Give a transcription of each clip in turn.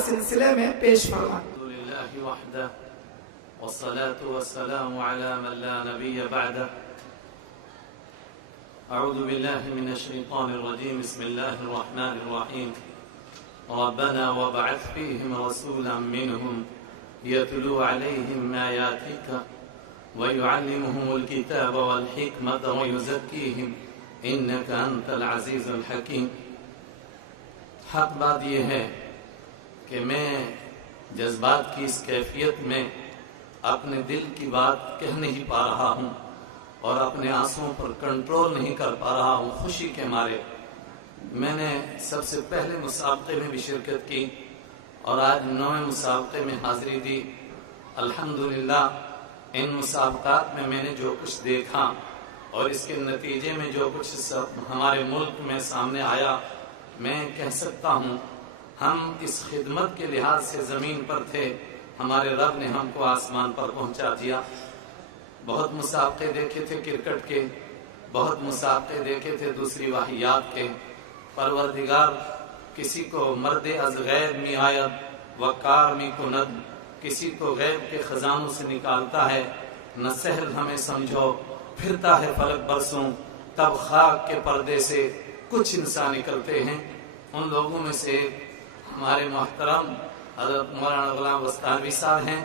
کے سلسلے میں پیش فرمائیں۔ الحمدللہ وحدہ والصلاة والسلام على من لا نبی بعدہ۔ اعوذ باللہ من الشیطان الرجیم، بسم اللہ الرحمن الرحیم۔ ربنا وابعث فیہم رسولا منہم یتلو علیہم آیاتک ویعلمہم الکتاب والحکمت ویزکیہم انک انت العزیز الحکیم۔ حق بات یہ ہے کہ میں جذبات کی اس کیفیت میں اپنے دل کی بات کہہ نہیں پا رہا ہوں اور اپنے آنسوؤں پر کنٹرول نہیں کر پا رہا ہوں خوشی کے مارے۔ میں نے سب سے پہلے مسابقے میں بھی شرکت کی اور آج 9ویں مسابقے میں حاضری دی۔ الحمدللہ ان مسابقات میں میں نے جو کچھ دیکھا اور اس کے نتیجے میں جو کچھ ہمارے ملک میں سامنے آیا، میں کہہ سکتا ہوں ہم اس خدمت کے لحاظ سے زمین پر تھے، ہمارے رب نے ہم کو آسمان پر پہنچا دیا۔ بہت مسابقے دیکھے تھے کرکٹ کے، بہت مسابقے دیکھے تھے دوسری واحیات کے۔ پروردگار کسی کو مرد از غیب می آید وقار می کند، کسی کو غیب کے خزانوں سے نکالتا ہے۔ نہ سہل ہمیں سمجھو پھرتا ہے فلک برسوں، تب خاک کے پردے سے کچھ انسان نکلتے ہیں۔ ان لوگوں میں سے ہمارے محترم حضرت مولانا غلام وستانوی صاحب ہیں،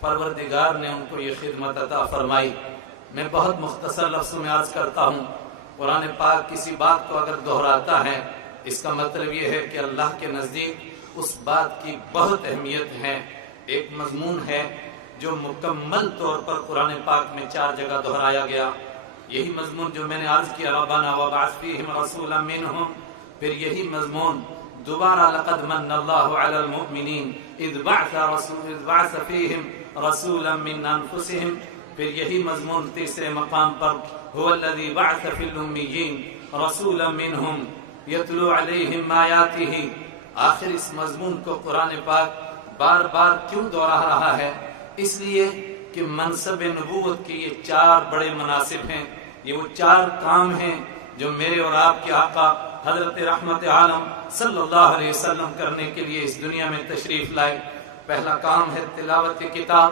پروردگار نے ان کو یہ خدمت عطا فرمائی۔ میں بہت مختصر لفظوں میں عرض کرتا ہوں، قرآن پاک کسی بات کو اگر دہراتا ہے اس کا مطلب یہ ہے کہ اللہ کے نزدیک اس بات کی بہت اہمیت ہے۔ ایک مضمون ہے جو مکمل طور پر قرآن پاک میں 4 جگہ دہرایا گیا، یہی مضمون جو میں نے عرض کیا ربنا وابعث فیہم رسولا منہم، پھر یہی مضمون دوبارہ لقد من اللہ علی المؤمنین اذ بعث فیہم رسولا من انفسہم، پھر یہی مضمون تیسرے مقام پر هو الذی بعث فی الامیین رسولا منہم یتلو علیہم آیاتہ۔ آخر اس مضمون کو قرآن پاک بار بار کیوں دوہرا رہا ہے؟ اس لیے کہ منصب نبوت کے یہ 4 بڑے مناصب ہیں، یہ وہ 4 کام ہیں جو میرے اور آپ کے آقا حضرت رحمت عالم صلی اللہ علیہ وسلم کرنے کے لیے اس دنیا میں تشریف لائے۔ پہلا کام ہے تلاوت کتاب،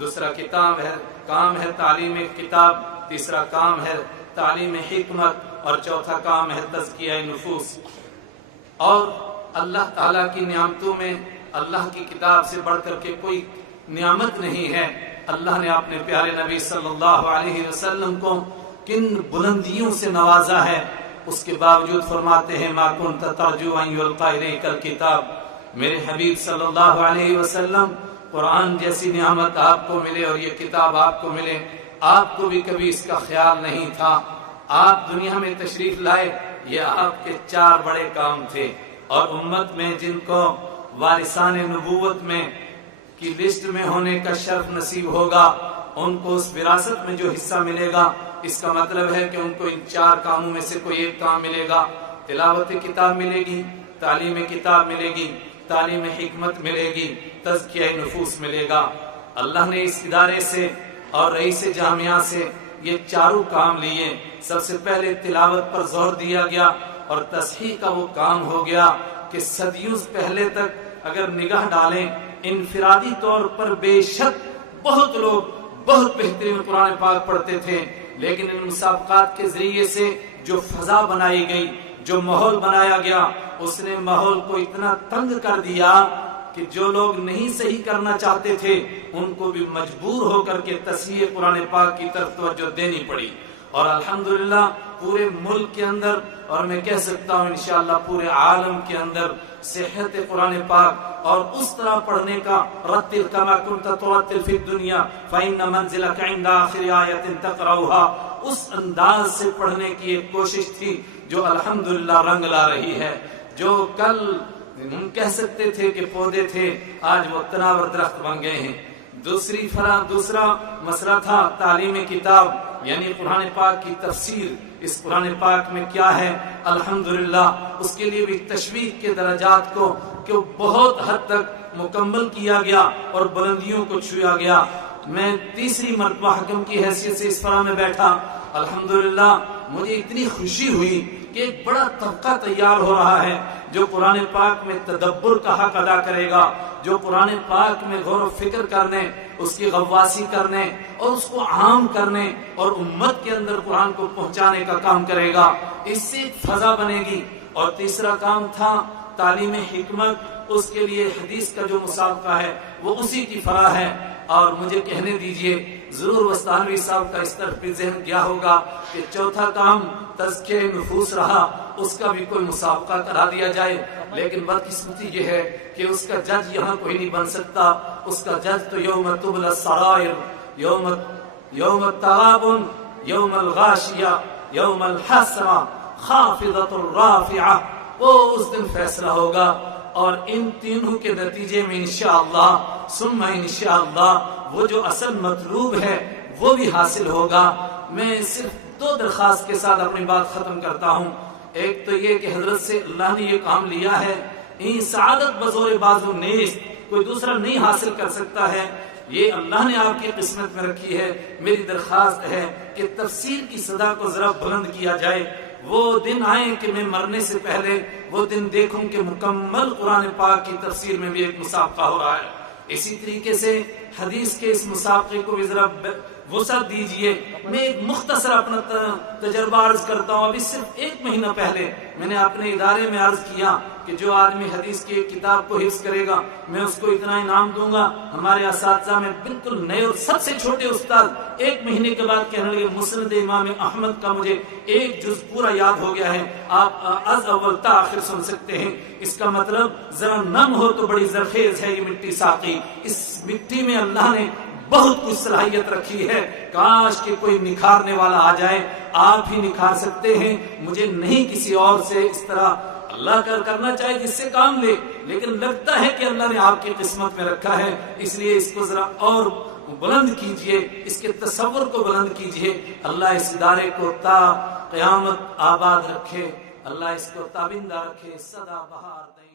دوسرا کام ہے تعلیم کتاب، تیسرا کام ہے تعلیم حکمت، اور چوتھا کام ہے تزکیہ نفوس۔ اور اللہ تعالیٰ کی نعمتوں میں اللہ کی کتاب سے بڑھ کر کے کوئی نعمت نہیں ہے۔ اللہ نے اپنے پیارے نبی صلی اللہ علیہ وسلم کو کن بلندیوں سے نوازا ہے، اس کے باوجود فرماتے ہیں ما کنت ترجو ان یلقی الیک الکتاب۔ میرے حبیب صلی اللہ علیہ وسلم، قرآن جیسی نعمت آپ کو ملے اور یہ کتاب آپ کو ملے، آپ کو بھی کبھی اس کا خیال نہیں تھا۔ آپ دنیا میں تشریف لائے، یہ آپ کے 4 بڑے کام تھے، اور امت میں جن کو وارثان نبوت میں کی لسٹ میں ہونے کا شرف نصیب ہوگا، ان کو اس وراثت میں جو حصہ ملے گا، اس کا مطلب ہے کہ ان کو ان 4 کاموں میں سے کوئی ایک کام ملے گا۔ تلاوت کتاب ملے گی، تعلیم کتاب ملے گی، تعلیم حکمت ملے گی، تزکیہ نفوس ملے گا۔ اللہ نے اس ادارے سے اور رئیس جامعہ سے یہ 4 کام لیے۔ سب سے پہلے تلاوت پر زور دیا گیا، اور تصحیح کا وہ کام ہو گیا کہ صدیوں پہلے تک اگر نگاہ ڈالیں، انفرادی طور پر بے شک بہت لوگ بہت بہترین قرآن پاک پڑھتے تھے، لیکن ان مسابقات کے ذریعے سے جو فضا بنائی گئی، جو ماحول بنایا گیا، اس نے ماحول کو اتنا تنگ کر دیا کہ جو لوگ نہیں صحیح کرنا چاہتے تھے ان کو بھی مجبور ہو کر کے تصحیح قرآن پاک کی طرف توجہ دینی پڑی۔ اور الحمدللہ پورے ملک کے اندر، اور میں کہہ سکتا ہوں انشاءاللہ پورے عالم کے اندر، صحت قرآن پاک اور اس طرح پڑھنے کا رتل کما کنت ترتل فی الدنیا فإن منزلک عند آخر آیت تقرأها، اس انداز سے پڑھنے کی ایک کوشش تھی جو الحمدللہ رنگ لا رہی ہے۔ جو کل ہم کہہ سکتے تھے کہ پودے تھے، آج وہ تناور درخت بن گئے ہیں۔ دوسرا مسئلہ تھا تعلیم کتاب، یعنی قرآن پاک کی تفسیر، اس قرآن پاک میں کیا ہے، الحمدللہ اس کے لیے بھی تشویق کے درجات کو کہ بہت حد تک مکمل کیا گیا اور بلندیوں کو چھویا گیا۔ میں تیسری مرتبہ حکم کی حیثیت سے اس فرا میں بیٹھا، الحمدللہ مجھے اتنی خوشی ہوئی کہ ایک بڑا طبقہ تیار ہو رہا ہے جو قرآن پاک میں تدبر کا حق ادا کرے گا، جو قرآن پاک میں غور و فکر کرنے، اس کی غواصی کرنے اور اس کو عام کرنے اور امت کے اندر قرآن کو پہنچانے کا کام کرے گا۔ اس سے ایک فضا بنے گی۔ اور تیسرا کام تھا تعلیم حکمت، اس کے لیے حدیث کا جو مسابقہ ہے وہ اسی کی فرح ہے۔ اور مجھے کہنے دیجئے، ضرور وستانوی صاحب کا اس طرف بھی ذہن کیا ہوگا کہ چوتھا کام تزکیہ نفوس رہا، اس کا بھی کوئی مسابقہ کرا دیا جائے، لیکن بدقسمتی یہ ہے کہ اس کا جج یہاں کوئی نہیں بن سکتا۔ اس کا جج تو یوم تبلی السرائر، یوم التغابن، یوم الغاشیہ، یوم الحسرہ، خافضۃ الرافعہ، وہ اس دن فیصلہ ہوگا۔ اور ان تینوں کے نتیجے میں انشاءاللہ ثم انشاءاللہ وہ جو اصل مطلوب ہے وہ بھی حاصل ہوگا۔ میں صرف 2 درخواست کے ساتھ اپنی بات ختم کرتا ہوں۔ ایک تو یہ کہ حضرت سے اللہ نے یہ کام لیا ہے، یہ سعادت بزور بازو نیست، کوئی دوسرا نہیں حاصل کر سکتا ہے، یہ اللہ نے آپ کی قسمت میں رکھی ہے۔ میری درخواست ہے کہ تفسیر کی صدا کو ذرا بلند کیا جائے۔ وہ دن آئے کہ میں مرنے سے پہلے وہ دن دیکھوں کہ مکمل قرآن پاک کی تفسیر میں بھی ایک مسابقہ ہو رہا ہے۔ اسی طریقے سے حدیث کے اس مسابقے کو بھی ذرا وسعت دیجئے۔ میں ایک مختصر اپنا تجربہ عرض کرتا ہوں۔ ابھی صرف 1 مہینہ پہلے میں نے اپنے ادارے میں عرض کیا کہ جو آدمی حدیث کی ایک کتاب کو حفظ کرے گا میں اس کو اتنا انعام دوں گا۔ ہمارے اساتذہ میں بالکل نئے اور سب سے چھوٹے استاد 1 مہینے کے بعد کہنے لگے مسند امام احمد کا مجھے 1 جز پورا یاد ہو گیا ہے، آپ از اول تا آخر سن سکتے ہیں۔ اس کا مطلب ذرا نم ہو تو بڑی زرخیز ہے یہ مٹی ساقی، اس مٹی میں اللہ نے بہت کچھ صلاحیت رکھی ہے، کاش کہ کوئی نکھارنے والا آ جائے۔ آپ ہی نکھار سکتے ہیں، مجھے نہیں کسی اور سے اس طرح اللہ کرنا چاہے جس سے کام لے، لیکن لگتا ہے کہ اللہ نے آپ کی قسمت میں رکھا ہے، اس لیے اس کو ذرا اور بلند کیجئے، اس کے تصور کو بلند کیجئے۔ اللہ اس ادارے کو تا قیامت آباد رکھے، اللہ اس کو تابندہ رکھے، سدا بہار دے۔